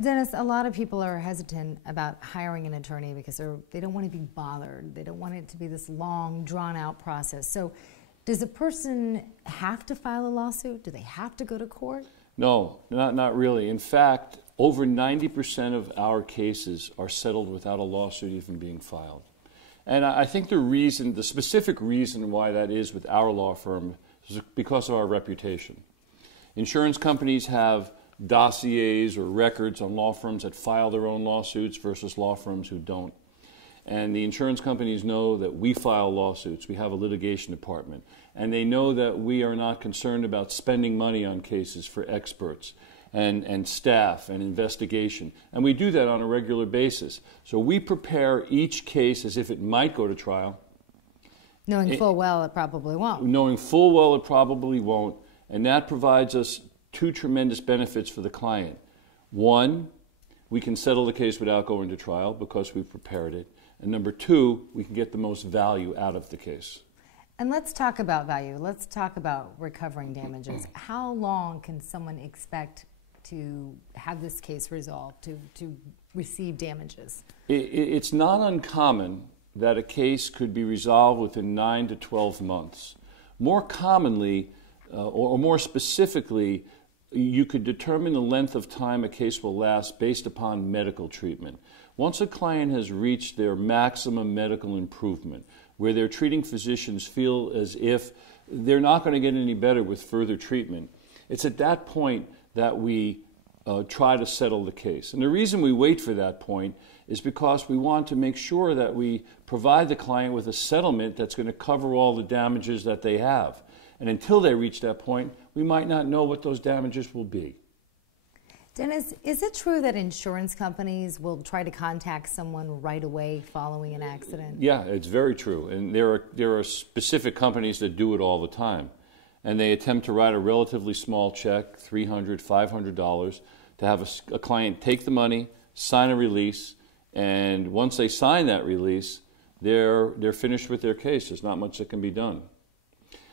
Dennis, a lot of people are hesitant about hiring an attorney because they don't want to be bothered. They don't want it to be this long, drawn-out process. So does a person have to file a lawsuit? Do they have to go to court? No, not really. In fact, over 90% of our cases are settled without a lawsuit even being filed. And I think the specific reason why that is with our law firm is because of our reputation. Insurance companies have dossiers or records on law firms that file their own lawsuits versus law firms who don't. And the insurance companies know that we file lawsuits. We have a litigation department. And they know that we are not concerned about spending money on cases for experts and staff and investigation. And we do that on a regular basis. So we prepare each case as if it might go to trial. Knowing full well it probably won't. Knowing full well it probably won't. And that provides us two tremendous benefits for the client. One, we can settle the case without going to trial because we've prepared it. And number two, we can get the most value out of the case. And let's talk about value. Let's talk about recovering damages. How long can someone expect to have this case resolved, to receive damages? It's not uncommon that a case could be resolved within 9 to 12 months. More commonly, or more specifically, you could determine the length of time a case will last based upon medical treatment. Once a client has reached their maximum medical improvement, where their treating physicians feel as if they're not going to get any better with further treatment, it's at that point that we try to settle the case. And the reason we wait for that point is because we want to make sure that we provide the client with a settlement that's going to cover all the damages that they have. And until they reach that point, we might not know what those damages will be. Dennis, is it true that insurance companies will try to contact someone right away following an accident? Yeah, it's very true. And there are specific companies that do it all the time. And they attempt to write a relatively small check, $300, $500, to have a client take the money, sign a release, and once they sign that release, they're finished with their case. There's not much that can be done.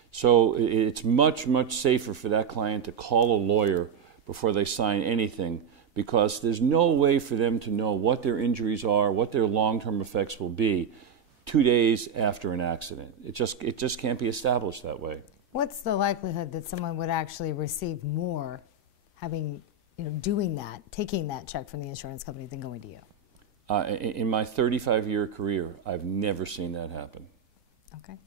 So it's much, much safer for that client to call a lawyer before they sign anything, because there's no way for them to know what their injuries are, what their long-term effects will be 2 days after an accident. It just can't be established that way. What's the likelihood that someone would actually receive more doing that, taking that check from the insurance company than going to you? In my 35-year career, I've never seen that happen. Okay.